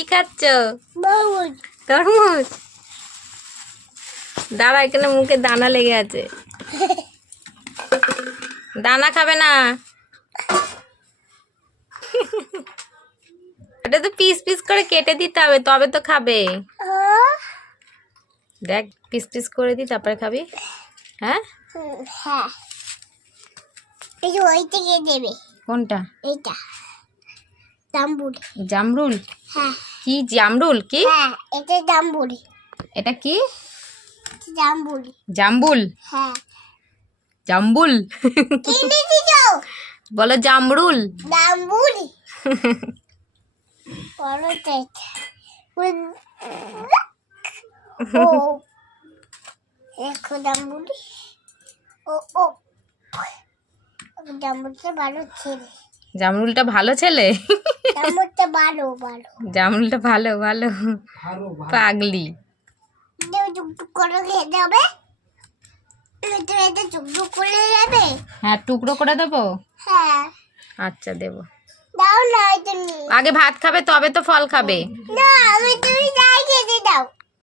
কি খাচ্ছ? তরমুজ। দাঁড়া, এখানে মুখে দানা লেগে আছে। দানা খাবে না। এটা তো পিস পিস করে কেটে দিতে হবে, তবে তো খাবে। দেখ, পিস পিস করে দি, তারপরে খাবি। হ্যাঁ হ্যাঁ, এই যে ওইটা কে দেবে? কোনটা? এইটা জামরুল। জামরুল? হ্যাঁ। কি জামরুল? কি? হ্যাঁ, এটা জামরুল। এটা কি? জামরুল। জাম্বুল? হ্যাঁ। জাম্বুল? কি নিতে যাও? বলো জামরুল। জামরুল। বলো তো এটা। ও, দেখো জামরুল। ও ও, জামরুলটা ভালো ছেলে। জামরুলটা ভালো ছেলে? জামরুলটা ভালো ভালো। জামরুলটা ভালো ভালো? পাগলি। টুকটুক করে খেতে হবে। এটা টুকটুক করে যাবে। হ্যাঁ, টুকরো করে দেবো। হ্যাঁ, আচ্ছা, দেবো। দাও না এটা নিয়ে। আগে ভাত খাবে, তবে তো ফল খাবে। না, আমি তো